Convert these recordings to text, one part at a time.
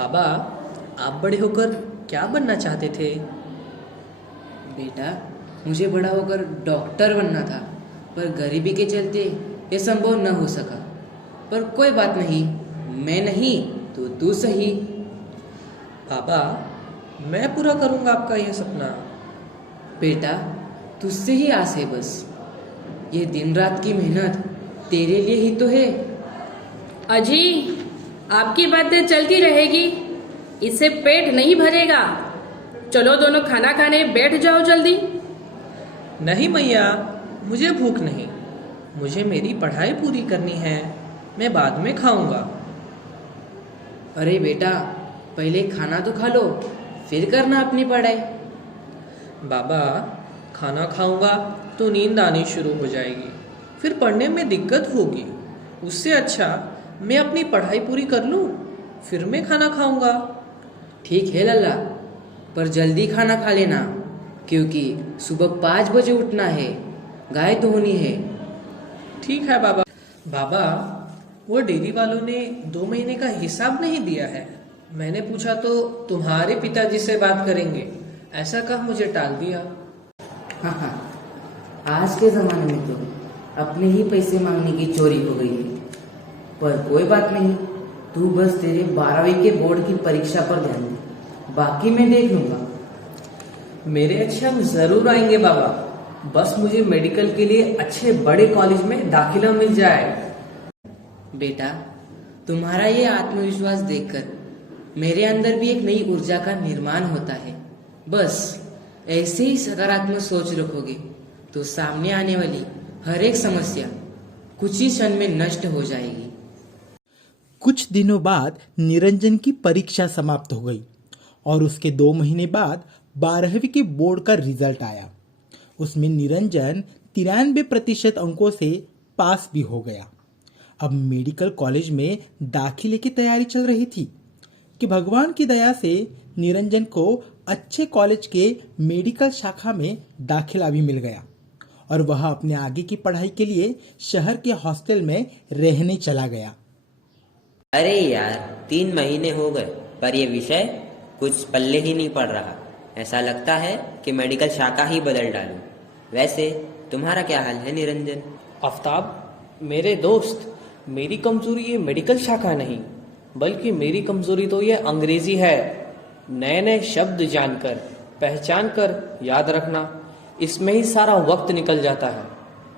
बाबा, आप बड़े होकर क्या बनना चाहते थे? बेटा, मुझे बड़ा होकर डॉक्टर बनना था, पर गरीबी के चलते ये संभव न हो सका। पर कोई बात नहीं, मैं नहीं तो तू सही। बाबा, मैं पूरा करूंगा आपका यह सपना। बेटा, तुझसे ही आस है बस। ये दिन रात की मेहनत तेरे लिए ही तो है। अजी, आपकी बातें चलती रहेगी, इससे पेट नहीं भरेगा। चलो दोनों खाना खाने बैठ जाओ जल्दी। नहीं मैया, मुझे भूख नहीं। मुझे मेरी पढ़ाई पूरी करनी है, मैं बाद में खाऊंगा। अरे बेटा, पहले खाना तो खा लो, फिर करना अपनी पढ़ाई। बाबा, खाना खाऊंगा तो नींद आनी शुरू हो जाएगी, फिर पढ़ने में दिक्कत होगी। उससे अच्छा मैं अपनी पढ़ाई पूरी कर लूं, फिर मैं खाना खाऊंगा। ठीक है लल्ला, पर जल्दी खाना खा लेना, क्योंकि सुबह 5 बजे उठना है, गाय धोनी है। ठीक है बाबा। बाबा, वो डेयरी वालों ने 2 महीने का हिसाब नहीं दिया है। मैंने पूछा तो तुम्हारे पिताजी से बात करेंगे, ऐसा कहा मुझे टाल दिया। हाँ हाँ, आज के जमाने में तो अपने ही पैसे मांगने की चोरी हो गई है। पर कोई बात नहीं, तू बस तेरे 12वीं के बोर्ड की परीक्षा पर ध्यान दे, बाकी मैं देख लूंगा। मेरे अच्छे हम जरूर आएंगे बाबा, बस मुझे मेडिकल के लिए अच्छे बड़े कॉलेज में दाखिला मिल जाए। बेटा, तुम्हारा ये आत्मविश्वास देखकर मेरे अंदर भी एक नई ऊर्जा का निर्माण होता है। बस ऐसे ही सकारात्मक सोच रखोगे तो सामने आने वाली हर एक समस्या कुछ ही क्षण में नष्ट हो जाएगी। कुछ दिनों बाद निरंजन की परीक्षा समाप्त हो गई और उसके 2 महीने बाद 12वीं के बोर्ड का रिजल्ट आया। उसमें निरंजन 93% अंकों से पास भी हो गया। अब मेडिकल कॉलेज में दाखिले की तैयारी चल रही थी कि भगवान की दया से निरंजन को अच्छे कॉलेज के मेडिकल शाखा में दाखिला भी मिल गया और वह अपने आगे की पढ़ाई के लिए शहर के हॉस्टल में रहने चला गया। अरे यार, 3 महीने हो गए पर यह विषय कुछ पल्ले ही नहीं पड़ रहा। ऐसा लगता है कि मेडिकल शाखा ही बदल डालूं। वैसे तुम्हारा क्या हाल है निरंजन? आफ्ताब, मेरे दोस्त, मेरी कमजोरी ये मेडिकल शाखा नहीं, बल्कि मेरी कमजोरी तो ये अंग्रेजी है। नए नए शब्द जानकर, पहचान कर याद रखना, इसमें ही सारा वक्त निकल जाता है।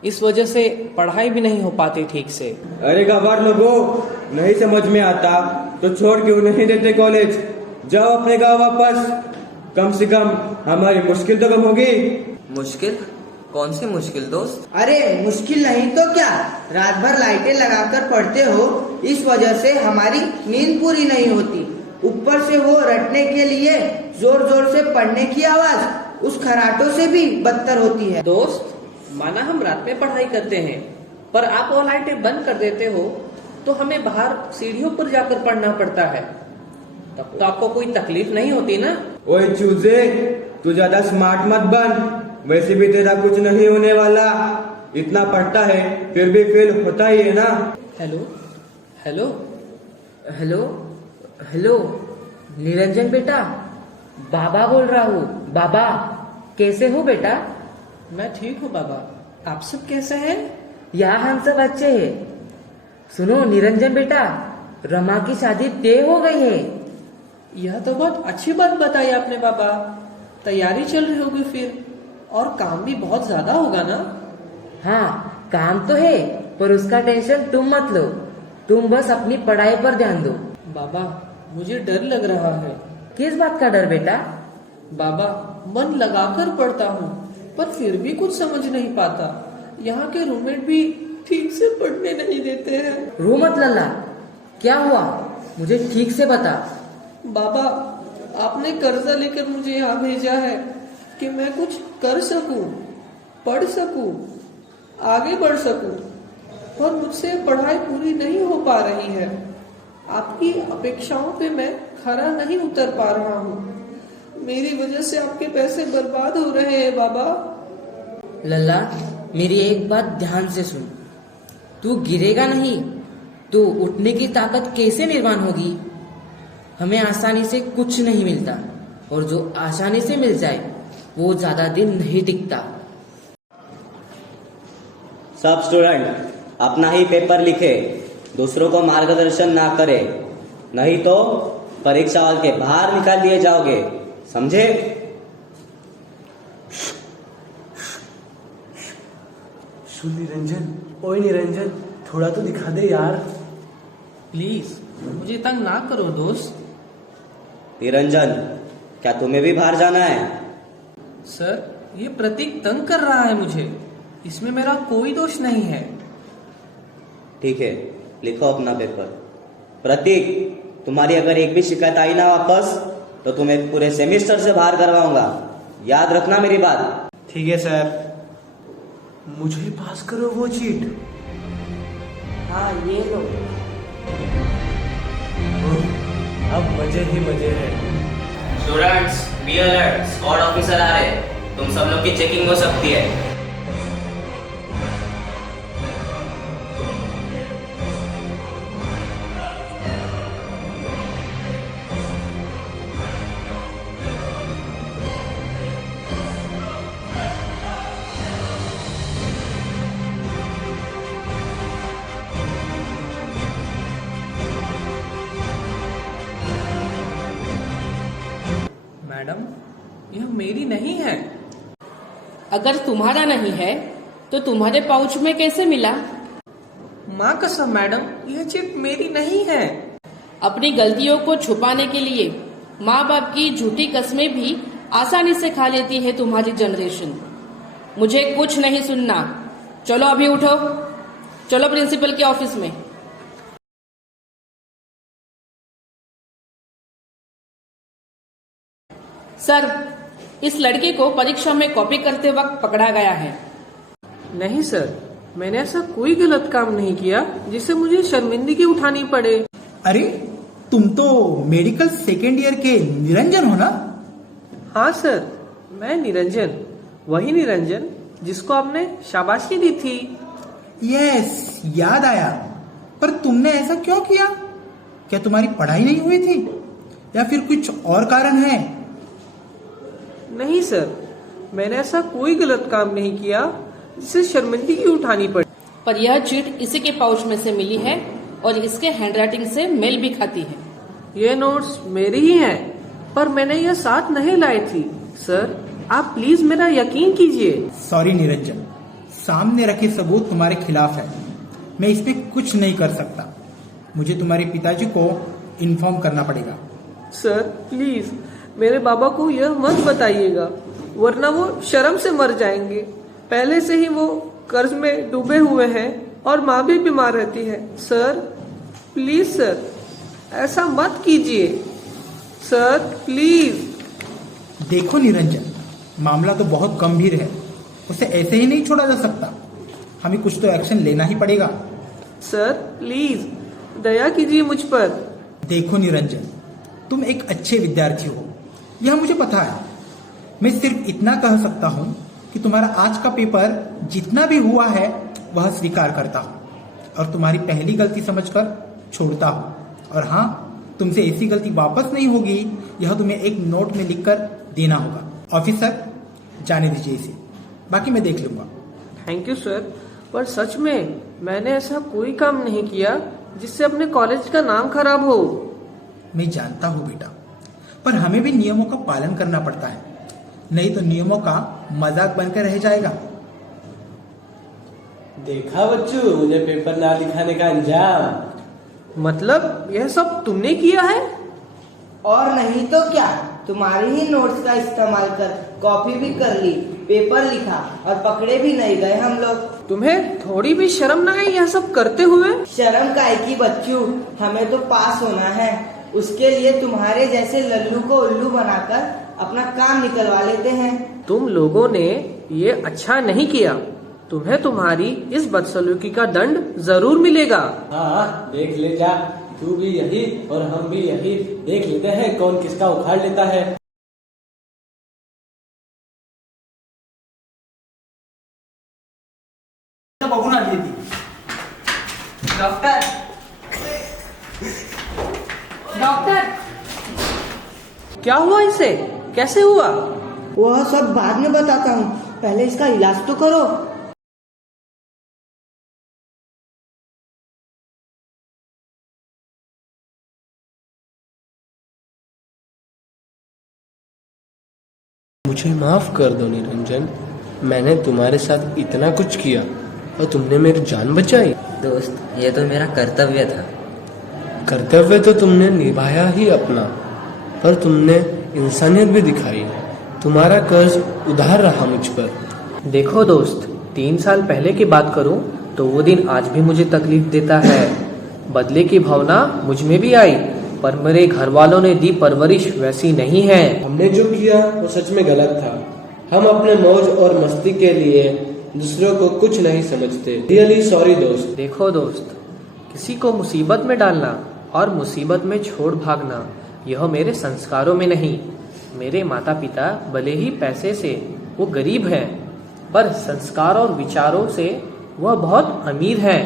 इस वजह से पढ़ाई भी नहीं हो पाती ठीक से। अरे गवार लोगों, नहीं समझ में आता तो छोड़ क्यों नहीं देते कॉलेज? जाओ अपने गांव वापस, कम से कम हमारी मुश्किल तो कम होगी। मुश्किल? कौन सी मुश्किल दोस्त? अरे मुश्किल नहीं तो क्या, रात भर लाइटें लगाकर पढ़ते हो, इस वजह से हमारी नींद पूरी नहीं होती। ऊपर से वो रटने के लिए जोर जोर से पढ़ने की आवाज उस खराटों से भी बदतर होती है। दोस्त, माना हम रात में पढ़ाई करते हैं, पर आप वो लाइटें बंद कर देते हो तो हमें बाहर सीढ़ियों पर जाकर पढ़ना पड़ता है। तब तो आपको कोई तकलीफ नहीं होती ना? ओए चूजे, तू ज्यादा स्मार्ट मत बन, वैसे भी तेरा कुछ नहीं होने वाला। इतना पढ़ता है फिर भी फेल होता ही है ना। Hello hello hello hello, Niranjan बेटा, बाबा बोल रहा हूँ। बाबा, कैसे हो बेटा? मैं ठीक हूँ बाबा, आप सब कैसे हैं? यहाँ हम सब अच्छे हैं। सुनो निरंजन बेटा, रमा की शादी तय हो गई है। यह तो बहुत अच्छी बात बताई आपने बाबा। तैयारी चल रही होगी फिर, और काम भी बहुत ज्यादा होगा ना? हाँ, काम तो है, पर उसका टेंशन तुम मत लो। तुम बस अपनी पढ़ाई पर ध्यान दो। बाबा, मुझे डर लग रहा है। किस बात का डर बेटा? बाबा, मन लगाकर पढ़ता हूँ, पर फिर भी कुछ समझ नहीं पाता। यहाँ के रूममेट भी ठीक से पढ़ने नहीं देते हैं। रो मत लल्ला, क्या हुआ मुझे ठीक से बता। बाबा, आपने कर्जा लेकर मुझे यहाँ भेजा है कि मैं कुछ कर सकूं, पढ़ सकूं, आगे बढ़ सकूं, पर मुझसे पढ़ाई पूरी नहीं हो पा रही है। आपकी अपेक्षाओं पे मैं खरा नहीं उतर पा रहा हूँ। मेरी वजह से आपके पैसे बर्बाद हो रहे हैं बाबा। लल्ला, मेरी एक बात ध्यान से सुन। तू गिरेगा नहीं तो उठने की ताकत कैसे निर्माण होगी? हमें आसानी से कुछ नहीं मिलता, और जो आसानी से मिल जाए वो ज्यादा दिन नहीं टिकता। सब स्टूडेंट अपना ही पेपर लिखे, दूसरों को मार्गदर्शन ना करे, नहीं तो परीक्षा हॉल के बाहर निकाल दिए जाओगे, समझे? निरंजन, ओए निरंजन, थोड़ा तो दिखा दे यार। प्लीज मुझे तंग ना करो दोस्त। निरंजन, क्या तुम्हें भी बाहर जाना है? सर, ये प्रतीक तंग कर रहा है मुझे, इसमें मेरा कोई दोष नहीं है। ठीक है, लिखो अपना पेपर। प्रतीक, तुम्हारी अगर एक भी शिकायत आई ना वापस, तो तुम्हें पूरे सेमेस्टर से बाहर करवाऊंगा, याद रखना मेरी बात। ठीक है सर। मुझे पास करो वो चीट। हाँ ये लो। अब मजे ही मजे हैं। Students, be alert, squad officer आ रहे हैं, तुम सब लोग की चेकिंग हो सकती है। मैडम, यह मेरी नहीं है। अगर तुम्हारा नहीं है तो तुम्हारे पाउच में कैसे मिला? माँ कसम मैडम, यह चिट मेरी नहीं है। अपनी गलतियों को छुपाने के लिए माँ बाप की झूठी कस्में भी आसानी से खा लेती है तुम्हारी जनरेशन। मुझे कुछ नहीं सुनना, चलो अभी उठो, चलो प्रिंसिपल के ऑफिस में। सर, इस लड़के को परीक्षा में कॉपी करते वक्त पकड़ा गया है। नहीं सर, मैंने ऐसा कोई गलत काम नहीं किया जिससे मुझे शर्मिंदगी उठानी पड़े। अरे, तुम तो मेडिकल सेकेंड ईयर के निरंजन हो ना? हाँ सर, मैं निरंजन, वही निरंजन जिसको आपने शाबाशी दी थी। यस, याद आया। पर तुमने ऐसा क्यों किया? क्या तुम्हारी पढ़ाई नहीं हुई थी या फिर कुछ और कारण है? नहीं सर, मैंने ऐसा कोई गलत काम नहीं किया जिससे शर्मिंदगी उठानी पड़ी। पर यह चीट इसी के पाउच में से मिली है और इसके हैंडराइटिंग से मेल भी खाती है। ये नोट्स मेरी ही हैं, पर मैंने यह साथ नहीं लाई थी। सर, आप प्लीज मेरा यकीन कीजिए। सॉरी निरंजन, सामने रखे सबूत तुम्हारे खिलाफ है, मैं इसमें कुछ नहीं कर सकता। मुझे तुम्हारे पिताजी को इन्फॉर्म करना पड़ेगा। सर प्लीज मेरे बाबा को यह मत बताइएगा, वरना वो शर्म से मर जाएंगे। पहले से ही वो कर्ज में डूबे हुए हैं और माँ भी बीमार रहती है। सर प्लीज सर, ऐसा मत कीजिए सर, प्लीज। देखो निरंजन, मामला तो बहुत गंभीर है, उसे ऐसे ही नहीं छोड़ा जा सकता, हमें कुछ तो एक्शन लेना ही पड़ेगा। सर प्लीज दया कीजिए मुझ पर। देखो निरंजन, तुम एक अच्छे विद्यार्थी हो, यह मुझे पता है। मैं सिर्फ इतना कह सकता हूँ कि तुम्हारा आज का पेपर जितना भी हुआ है वह स्वीकार करता हूँ और तुम्हारी पहली गलती समझकर छोड़ता हूँ। और हाँ, तुमसे ऐसी गलती वापस नहीं होगी, यह तुम्हें एक नोट में लिखकर देना होगा। ऑफिसर, जाने दीजिए इसे, बाकी मैं देख लूंगा। थैंक यू सर, पर सच में मैंने ऐसा कोई काम नहीं किया जिससे अपने कॉलेज का नाम खराब हो। मैं जानता हूँ बेटा, पर हमें भी नियमों का पालन करना पड़ता है, नहीं तो नियमों का मजाक बनकर रह जाएगा। देखा बच्चू, मुझे पेपर ना दिखाने का अंजाम। मतलब यह सब तुमने किया है? और नहीं तो क्या, तुम्हारे ही नोट्स का इस्तेमाल कर कॉपी भी कर ली, पेपर लिखा और पकड़े भी नहीं गए हम लोग। तुम्हें थोड़ी भी शर्म ना आई यह सब करते हुए? शर्म काहे की बच्चू, हमें तो पास होना है, उसके लिए तुम्हारे जैसे लल्लू को उल्लू बनाकर अपना काम निकलवा लेते हैं। तुम लोगों ने ये अच्छा नहीं किया, तुम्हें तुम्हारी इस बदसलूकी का दंड जरूर मिलेगा। हाँ, देख ले जा, तू भी यही और हम भी यही, देख लेते हैं कौन किसका उखाड़ लेता है। बघून आली ती। डॉक्टर, डॉक्टर, क्या हुआ इसे? कैसे हुआ? वह सब बाद में बताता हूँ, पहले इसका इलाज तो करो। मुझे माफ कर दो निरंजन, मैंने तुम्हारे साथ इतना कुछ किया और तुमने मेरी जान बचाई। दोस्त, ये तो मेरा कर्तव्य था। कर्तव्य तो तुमने निभाया ही अपना, पर तुमने इंसानियत भी दिखाई। तुम्हारा कर्ज उधार रहा मुझ पर। देखो दोस्त, 3 साल पहले की बात करूं तो वो दिन आज भी मुझे तकलीफ देता है। बदले की भावना मुझ में भी आई, पर मेरे घर वालों ने दी परवरिश वैसी नहीं है। हमने जो किया वो सच में गलत था। हम अपने मौज और मस्ती के लिए दूसरों को कुछ नहीं समझते। रियली सॉरी दोस्त। देखो दोस्त, किसी को मुसीबत में डालना और मुसीबत में छोड़ भागना यह मेरे संस्कारों में नहीं। मेरे माता पिता भले ही पैसे से वो गरीब हैं, पर संस्कार और विचारों से वह बहुत अमीर हैं।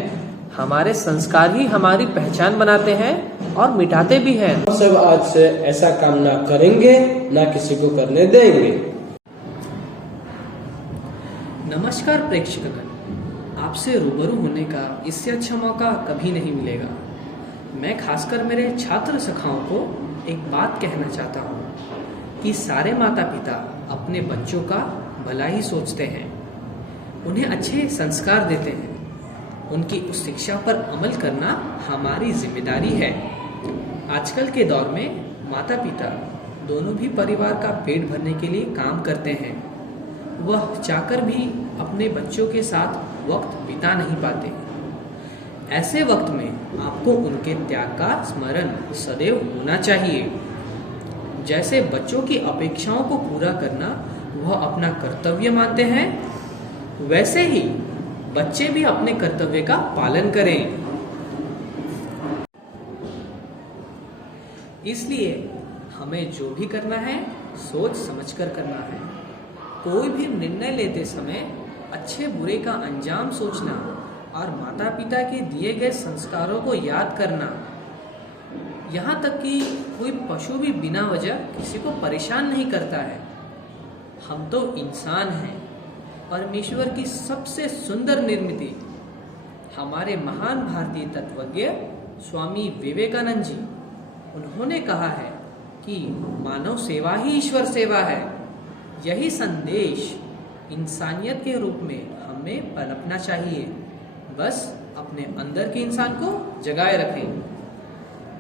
हमारे संस्कार ही हमारी पहचान बनाते हैं और मिटाते भी हैं। हम सब आज से ऐसा काम ना करेंगे, ना किसी को करने देंगे। नमस्कार प्रेक्षकगण, आपसे रूबरू होने का इससे अच्छा मौका कभी नहीं मिलेगा। मैं खासकर मेरे छात्र सखाओं को एक बात कहना चाहता हूँ कि सारे माता पिता अपने बच्चों का भला ही सोचते हैं, उन्हें अच्छे संस्कार देते हैं। उनकी उस शिक्षा पर अमल करना हमारी जिम्मेदारी है। आजकल के दौर में माता पिता दोनों भी परिवार का पेट भरने के लिए काम करते हैं। वह चाहकर भी अपने बच्चों के साथ वक्त बिता नहीं पाते। ऐसे वक्त में आपको उनके त्याग का स्मरण सदैव होना चाहिए। जैसे बच्चों की अपेक्षाओं को पूरा करना वह अपना कर्तव्य मानते हैं, वैसे ही बच्चे भी अपने कर्तव्य का पालन करें। इसलिए हमें जो भी करना है सोच समझकर करना है। कोई भी निर्णय लेते समय अच्छे बुरे का अंजाम सोचना और माता पिता के दिए गए संस्कारों को याद करना। यहाँ तक कि कोई पशु भी बिना वजह किसी को परेशान नहीं करता है। हम तो इंसान हैं, परमेश्वर की सबसे सुंदर निर्मिति। हमारे महान भारतीय तत्वज्ञ स्वामी विवेकानंद जी, उन्होंने कहा है कि मानव सेवा ही ईश्वर सेवा है। यही संदेश इंसानियत के रूप में हमें पनपना चाहिए। बस अपने अंदर के इंसान को जगाए रखें।